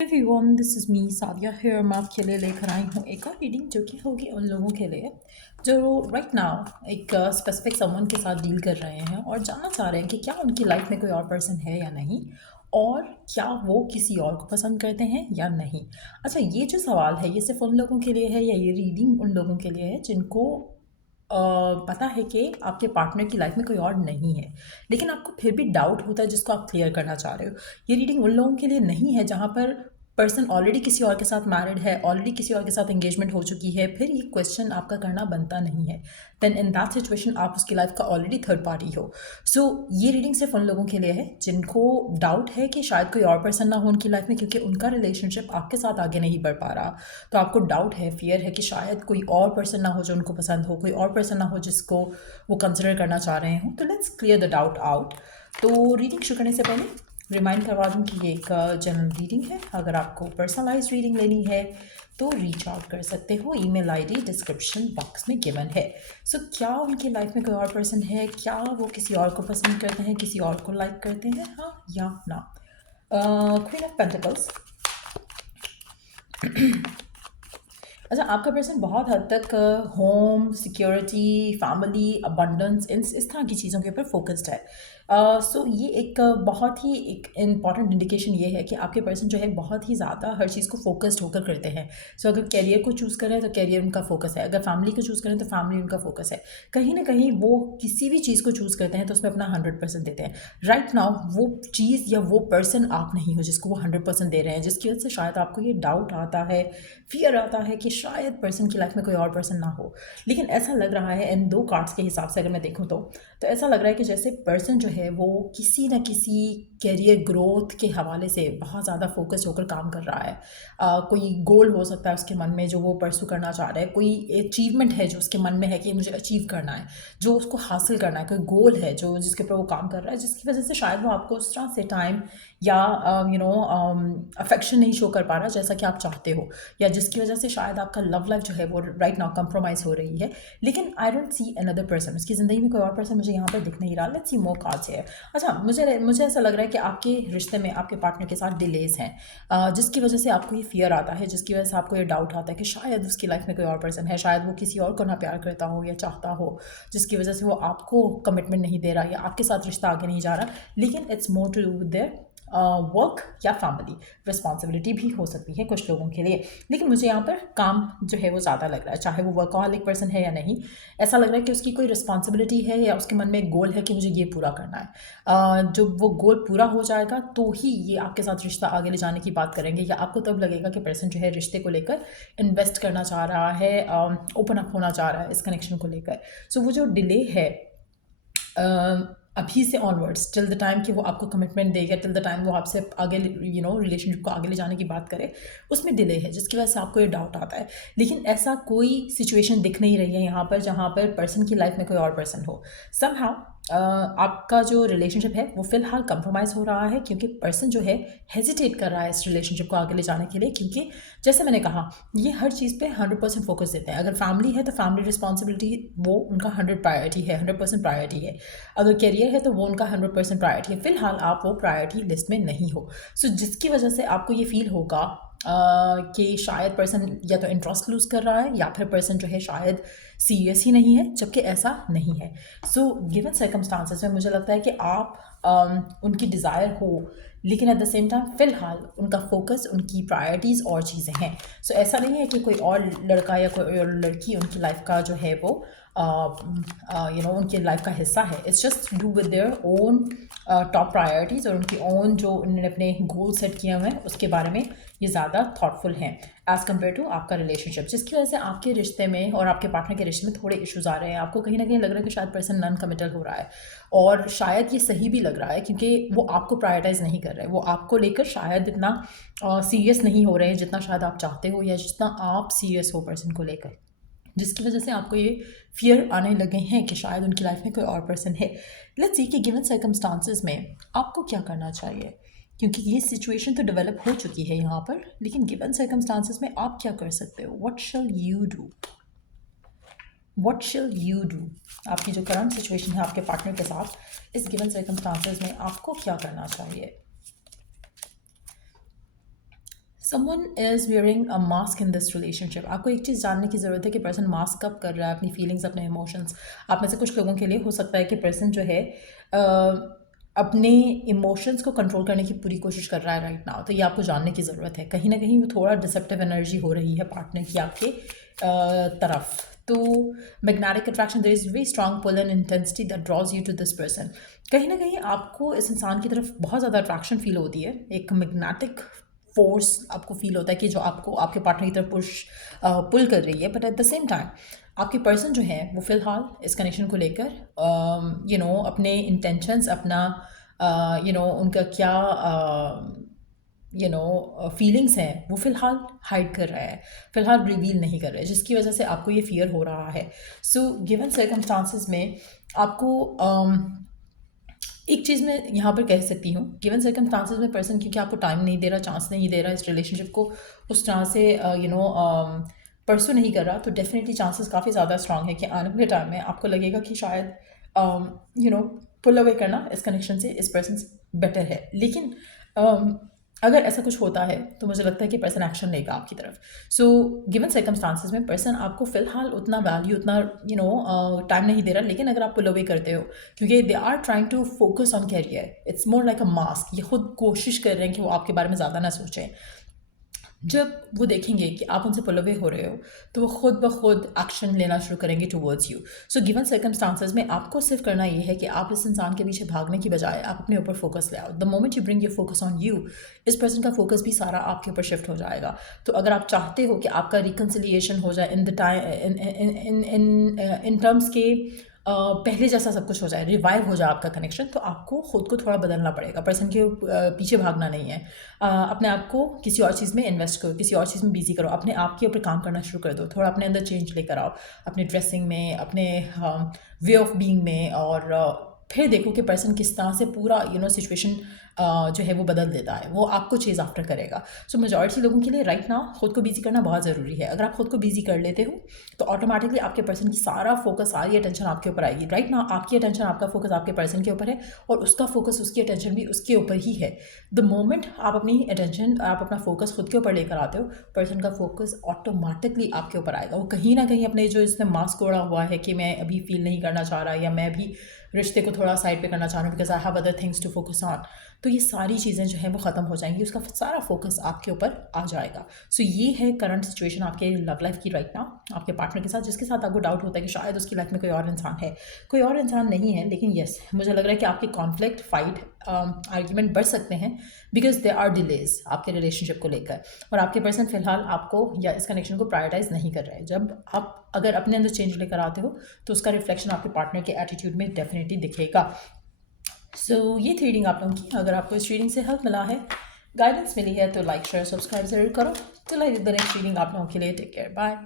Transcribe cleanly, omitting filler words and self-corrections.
Everyone, this is me Sadia here. मैं आपके लिए लेकर आई हूँ एक और रीडिंग जो कि होगी उन लोगों के लिए जो राइट नाउ एक स्पेसिफिक समवन के साथ डील कर रहे हैं और जानना चाह रहे हैं कि क्या उनकी लाइफ में कोई और पर्सन है या नहीं, और क्या वो किसी और को पसंद करते हैं या नहीं। अच्छा, ये जो सवाल है ये सिर्फ उन लोगों के लिए है या ये रीडिंग उन लोगों के लिए है जिनको पता है कि आपके पार्टनर की लाइफ में कोई और नहीं है, लेकिन आपको फिर भी डाउट होता है जिसको आप क्लियर करना चाह रहे हो। ये रीडिंग उन लोगों के लिए नहीं है जहाँ पर पर्सन ऑलरेडी किसी और के साथ मैरिड है, ऑलरेडी किसी और के साथ एंगेजमेंट हो चुकी है, फिर ये क्वेश्चन आपका करना बनता नहीं है। देन इन दैट सिचुएशन आप उसकी लाइफ का ऑलरेडी थर्ड पार्टी हो। सो ये रीडिंग सिर्फ उन लोगों के लिए है जिनको डाउट है कि शायद कोई और पर्सन ना हो उनकी लाइफ में, क्योंकि उनका रिलेशनशिप आपके साथ आगे नहीं बढ़ पा रहा। तो आपको डाउट है, फियर है कि शायद कोई और पर्सन ना हो जो उनको पसंद हो, कोई और पर्सन ना हो जिसको वो कंसिडर करना चाह रहे हो। तो let's clear the doubt out. तो रीडिंग शुरू करने से पहले रिमाइंड करवा दूँ कि ये एक जनरल रीडिंग है। अगर आपको पर्सनलाइज रीडिंग लेनी है तो रीच आउट कर सकते हो। ईमेल आईडी डिस्क्रिप्शन बॉक्स में गिवन है। सो क्या उनकी लाइफ में कोई और पर्सन है? क्या वो किसी और को पसंद करते हैं, किसी और को लाइक करते हैं, हाँ या ना? Queen of pentacles. अच्छा, आपका पर्सन बहुत हद तक होम सिक्योरिटी, फैमिली, अबंडेंस, इस तरह की चीज़ों के ऊपर फोकस्ड है। सो ये एक बहुत ही एक इम्पॉर्टेंट इंडिकेशन ये है कि आपके पर्सन जो है बहुत ही ज़्यादा हर चीज़ को फोकस्ड होकर करते हैं। सो अगर कैरियर को चूज़ करें तो कैरियर उनका फोकस है, अगर फैमिली को चूज़ करें तो फैमिली उनका फोकस है। कहीं ना कहीं वो किसी भी चीज़ को चूज़ करते हैं तो उसमें अपना 100% देते हैं। राइट नाउ वो चीज़ या वो पर्सन आप नहीं हो जिसको वो 100% दे रहे हैं, जिसकी वजह से शायद आपको ये डाउट आता है, फियर आता है कि शायद पर्सन की लाइफ में कोई और पर्सन ना हो। लेकिन ऐसा लग रहा है इन दो कार्ड्स के हिसाब से अगर मैं देखूं तो ऐसा लग रहा है कि जैसे पर्सन जो है वो किसी न किसी कैरियर ग्रोथ के हवाले से बहुत ज़्यादा फोकस होकर काम कर रहा है। कोई गोल हो सकता है उसके मन में जो वो परसू करना चाह रहा है, कोई अचीवमेंट है जो उसके मन में है कि मुझे अचीव करना है, जो उसको हासिल करना है, कोई गोल है जो जिसके ऊपर वो काम कर रहा है, जिसकी वजह से शायद वो आपको उस तरह से टाइम या अफेक्शन नहीं शो कर पा रहा जैसा कि आप चाहते हो, या जिसकी वजह से शायद आपका लव लाइफ जो है वो राइट नाउ कंप्रोमाइज़ हो रही है। लेकिन I don't see another person, उसकी ज़िंदगी में कोई और पर्सन मुझे यहाँ पर दिख नहीं रहा। लेट्स सी मोर कार्ड्स है। अच्छा, मुझे ऐसा लग रहा है कि आपके रिश्ते में आपके पार्टनर के साथ डिलेज हैं, जिसकी वजह से आपको ये फियर आता है, जिसकी वजह से आपको ये डाउट आता है कि शायद उसकी लाइफ में कोई और पर्सन है, शायद वो किसी और को ना प्यार करता हो या चाहता हो, जिसकी वजह से वो आपको कमिटमेंट नहीं दे रहा या आपके साथ रिश्ता आगे नहीं जा रहा। लेकिन it's more to do with their work या फैमिली रिस्पॉन्सिबिलिटी भी हो सकती है कुछ लोगों के लिए। लेकिन मुझे यहाँ पर काम जो है वो ज़्यादा लग रहा है, चाहे वो वर्कहॉलिक पर्सन है या नहीं। ऐसा लग रहा है कि उसकी कोई रिस्पॉन्सिबिलिटी है या उसके मन में एक गोल है कि मुझे ये पूरा करना है। जब वो गोल पूरा हो जाएगा तो ही ये आपके साथ रिश्ता आगे ले जाने की बात करेंगे, या आपको तब लगेगा कि पर्सन जो है रिश्ते को लेकर इन्वेस्ट करना चाह रहा है, ओपन अप होना चाह रहा है इस कनेक्शन को लेकर। सो वो जो डिले है अभी से ऑनवर्ड्स टिल द टाइम कि वो आपको कमिटमेंट देगा, टिल द टाइम वो आपसे आगे रिलेशनशिप को आगे ले जाने की बात करे, उसमें डिले है जिसकी वजह से आपको ये डाउट आता है। लेकिन ऐसा कोई सिचुएशन दिख नहीं रही है यहाँ पर जहाँ पर पर्सन की लाइफ में कोई और पर्सन हो। समहाउ आपका जो रिलेशनशिप है वो फिलहाल कंप्रोमाइज़ हो रहा है, क्योंकि पर्सन जो है हेजिटेट कर रहा है इस रिलेशनशिप को आगे ले जाने के लिए, क्योंकि जैसे मैंने कहा ये हर चीज़ पे 100% फोकस देते हैं। अगर फैमिली है तो फैमिली रिस्पॉन्सिबिलिटी वो उनका 100 प्रायोरिटी है, 100% प्रायोरिटी है। अगर करियर है तो वो उनका 100% प्रायोरिटी है। फिलहाल आप वो प्रायोरिटी लिस्ट में नहीं हो। सो जिसकी वजह से आपको ये फील होगा कि शायद पर्सन या तो इंटरेस्ट लूज़ कर रहा है या फिर पर्सन जो है शायद सीरियस ही नहीं है, जबकि ऐसा नहीं है। सो गिवन सर्कमस्टांसेस में मुझे लगता है कि आप उनकी डिज़ायर हो, लेकिन एट द सेम टाइम फ़िलहाल उनका फोकस, उनकी प्रायोरिटीज़ और चीज़ें हैं। सो ऐसा नहीं है कि कोई और लड़का या कोई और लड़की उनकी लाइफ का जो है वो उनकी लाइफ का हिस्सा है। It's just do with their own top priorities, और उनकी ओन जो उन्होंने अपने गोल सेट किए हुए हैं उसके बारे में ये ज़्यादा थॉटफुल हैं एज़ कम्पेयर टू आपका रिलेशनशिप, जिसकी वजह से आपके रिश्ते में और आपके पार्टनर के रिश्ते में थोड़े इश्यूज़ आ रहे हैं। आपको कहीं ना कहीं लग रहा है कि शायद पर्सन नॉन कमिटल हो रहा है, और शायद ये सही भी लग रहा है क्योंकि वो आपको प्रायोरिटाइज़ नहीं कर रहे हैं, वो आपको लेकर शायद इतना सीरियस नहीं हो रहे हैं जितना शायद आप चाहते हो, या जितना आप सीरियस हो पर्सन को लेकर, जिसकी वजह से आपको ये फियर आने लगे हैं कि शायद उनकी लाइफ में कोई और पर्सन है। लेट्स सी कि गिवन सर्कमस्टांसेस में आपको क्या करना चाहिए, क्योंकि ये सिचुएशन तो डेवलप हो चुकी है यहाँ पर, लेकिन गिवन सर्कमस्टांसेस में आप क्या कर सकते हो? What shall you do? What shall you do? आपकी जो करंट सिचुएशन है आपके पार्टनर के साथ, इस गिवन सर्कमस्टांसेस में आपको क्या करना चाहिए? Someone is wearing a mask in this relationship. आपको एक चीज़ जानने की ज़रूरत है कि पर्सन मास्क कब कर रहा है अपनी फीलिंग्स, अपने इमोशंस। आप में से कुछ लोगों के लिए हो सकता है कि पर्सन जो है अपने इमोशंस को कंट्रोल करने की पूरी कोशिश कर रहा है राइट नाउ। तो ये आपको जानने की ज़रूरत है। कहीं ना कहीं वो थोड़ा डिसेप्टिव एनर्जी हो रही है पार्टनर की आपके तरफ। तो magnetic attraction, there is very strong pull and intensity that draws you to this person. कहीं ना कहीं आपको इस इंसान की तरफ बहुत ज़्यादा अट्रैक्शन फील होती है, एक मैग्नेटिक फोर्स आपको फील होता है कि जो आपको आपके पार्टनर की तरफ पुल कर रही है। But at the same time आपके पर्सन जो है वो फ़िलहाल इस कनेक्शन को लेकर अपने इंटेंशंस, अपना उनका क्या फीलिंग्स हैं वो फ़िलहाल हाइड कर रहा है, फ़िलहाल रिवील नहीं कर रहा है, जिसकी वजह से आपको ये फ़ियर हो रहा है। सो गिवन सर्कमस्टांसिस में आपको एक चीज़ मैं यहाँ पर कह सकती हूँ, गिवन सर्कमस्टांसिस में पर्सन क्योंकि आपको टाइम नहीं दे रहा, चांस नहीं दे रहा, इस रिलेशनशिप को उस तरह से परसू नहीं कर रहा, तो डेफिनेटली चांसेस काफ़ी ज़्यादा स्ट्रांग है कि आने वाले टाइम में आपको लगेगा कि शायद पुल अवे करना इस कनेक्शन से, इस पर्सन से बेटर है। लेकिन अगर ऐसा कुछ होता है तो मुझे लगता है कि पर्सन एक्शन लेगा आपकी तरफ। सो गिवन सर्कमस्टांसिस में पर्सन आपको फ़िलहाल उतना वैल्यू, उतना टाइम नहीं दे रहा। लेकिन अगर आप पुल अवे करते हो, क्योंकि they are trying to focus on career, it's more like a mask. ये खुद कोशिश कर रहे हैं कि वो आपके बारे में ज़्यादा ना सोचें। जब वो देखेंगे कि आप उनसे पुल अवे हो रहे हो तो वो खुद ब खुद एक्शन लेना शुरू करेंगे towards you. So given circumstances में आपको सिर्फ करना ये है कि आप इस इंसान के पीछे भागने की बजाय आप अपने ऊपर फोकस ले आओ। The moment you bring your focus on you, इस पर्सन का फोकस भी सारा आपके ऊपर शिफ्ट हो जाएगा। तो अगर आप चाहते हो कि आपका रिकन्सिलिएशन हो जाए in the time, in terms के पहले जैसा सब कुछ हो जाए, रिवाइव हो जाए आपका कनेक्शन, तो आपको खुद को थोड़ा बदलना पड़ेगा। पर्सन के पीछे भागना नहीं है। अपने आप को किसी और चीज़ में इन्वेस्ट करो, किसी और चीज़ में बिजी करो, अपने आप के ऊपर काम करना शुरू कर दो, थोड़ा अपने अंदर चेंज लेकर आओ, अपने ड्रेसिंग में, अपने वे ऑफ बीइंग में। और फिर देखो कि पर्सन किस तरह से पूरा सिचुएशन जो है वो बदल देता है, वो आपको चेज़ आफ्टर करेगा। सो मेजॉरिटी लोगों के लिए राइट नाउ खुद को बिजी करना बहुत ज़रूरी है। अगर आप खुद को बिजी कर लेते हो तो ऑटोमेटिकली आपके पर्सन की सारा फोकस, सारी अटेंशन आपके ऊपर आएगी। राइट नाउ आपकी अटेंशन, आपका फोकस आपके पर्सन के ऊपर है और उसका फोकस, उसकी अटेंशन भी उसके ऊपर ही है। द मोमेंट आप अपनी अटेंशन, आप अपना फोकस खुद के ऊपर लेकर आते हो, पर्सन का फोकस ऑटोमेटिकली आपके ऊपर आएगा। वो कहीं ना कहीं अपने जो इसने मास्क ओढ़ा हुआ है कि मैं अभी फील नहीं करना चाह रहा, या मैं भी रिश्ते को थोड़ा साइड पे करना चाह रहा हूँ because I have other things to focus on, तो ये सारी चीज़ें जो है वो ख़त्म हो जाएंगी, उसका सारा फोकस आपके ऊपर आ जाएगा। सो ये है करंट सिचुएशन आपके लव लाइफ की राइट नाउ आपके पार्टनर के साथ, जिसके साथ आपको डाउट होता है कि शायद उसकी लाइफ में कोई और इंसान है। कोई और इंसान नहीं है, लेकिन येस, मुझे लग रहा है कि आपके कॉन्फ्लिक्ट, फाइट, आर्ग्यूमेंट बढ़ सकते हैं बिकॉज दे आर डिलेज आपके रिलेशनशिप को लेकर, और आपके पर्सन फिलहाल आपको या इस कनेक्शन को प्रायोरिटाइज नहीं कर रहे हैं। जब आप अगर अपने अंदर चेंज लेकर आते हो तो उसका रिफ्लेक्शन आपके पार्टनर के एटीट्यूड में डेफिनेटली दिखेगा। सो ये थी रीडिंग आप लोगों की। अगर आपको इस रीडिंग से हेल्प मिला है, गाइडेंस मिली है, तो लाइक, शेयर, सब्सक्राइब जरूर करो। तो लाइक द नेक्स्ट रीडिंग आप लोगों के लिए। Take care, bye.